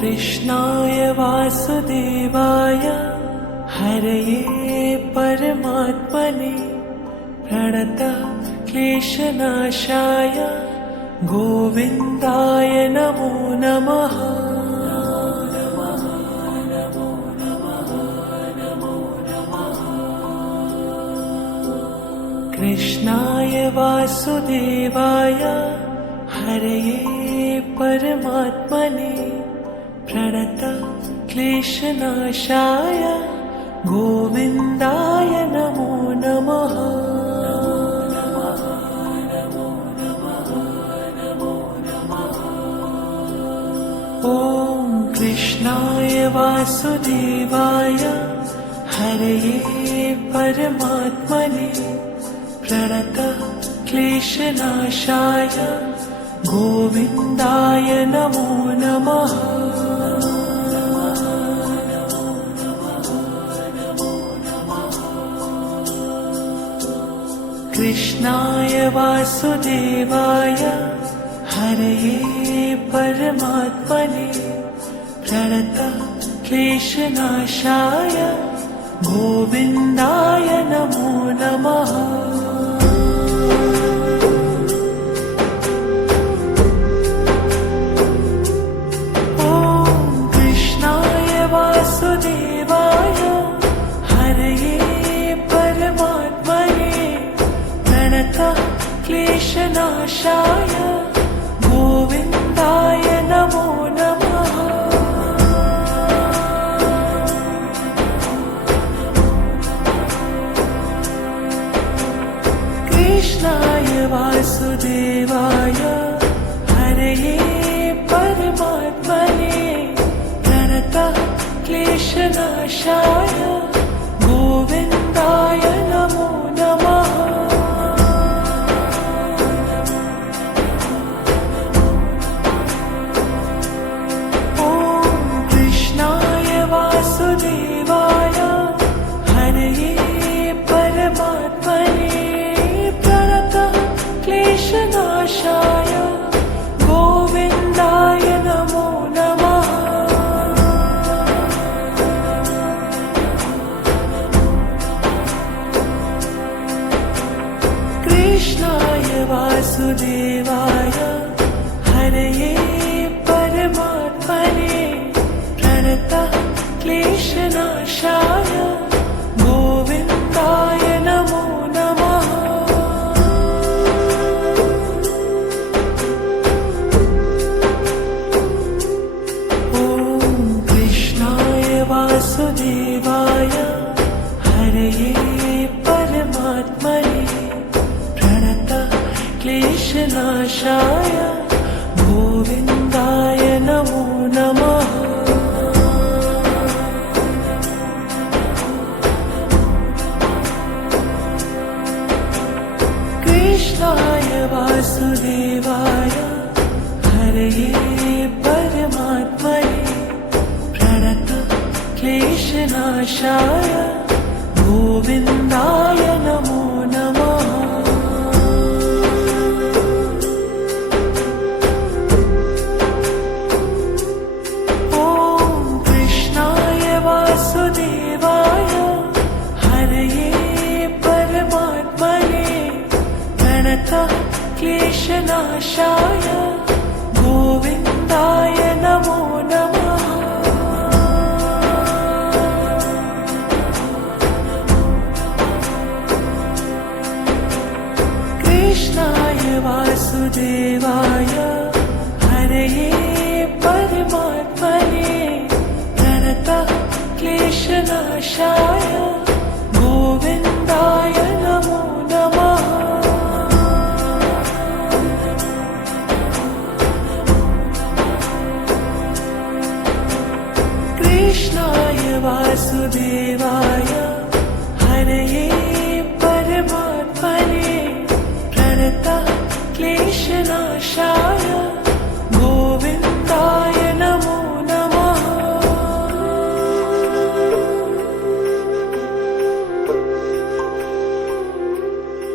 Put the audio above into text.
कृष्णाय वासुदेवाय हरये परमात्मने प्रणतः क्लेशनाशाय गोविन्दाय नमो नमः। कृष्णाय वासुदेवाय हरये परमात्मने प्रणतः क्लेशनाशाय गोविन्दाय नमो नमः। ॐ कृष्णाय वासुदेवाय हरये परमात्मने प्रणतः क्लेशनाशाय गोविन्दाय नमो नमः। कृष्णाय वासुदेवाय हरये परमात्मने प्रणतः क्लेशनाशाय गोविन्दाय नमो नमः। वासुदेवाय हरये परमात्मने प्रणतः क्लेशनाशाय गोविन्दाय नमो नमः। कृष्णाय वासुदेवाय हरये परमात्मने प्रणतः क्लेशनाशाय गोविन्दाय नमो नमः। ॐ कृष्णाय वासुदेवाय हरये परमात्मने प्रणतः क्लेशनाशाय गोविन्दाय नमो नमः। कृष्णाय वासुदेवाय हरये परमात्मने प्रणतः क्लेशनाशाय गोविन्दाय नमो नमः। ॐ कृष्णाय वासुदेवाय हरये परमात्मने क्लेशनाशाय गोविन्दाय नमो नमः। कृष्णाय वासुदेवाय हरये परमात्मने प्रणतः क्लेशनाशाय गोविन्दाय नमो नमः। वासुदेवाय हरये परमात्मने प्रणतः क्लेशनाशाय गोविन्दाय नमो नमः। कृष्णाय वासुदेवाय हरये परमात्मने प्रणतः क्लेशनाशाय गोविन्दाय नमो नमः। कृष्णाय वासुदेवाय हरये परमात्मने प्रणतः क्लेशनाशाय गोविन्दाय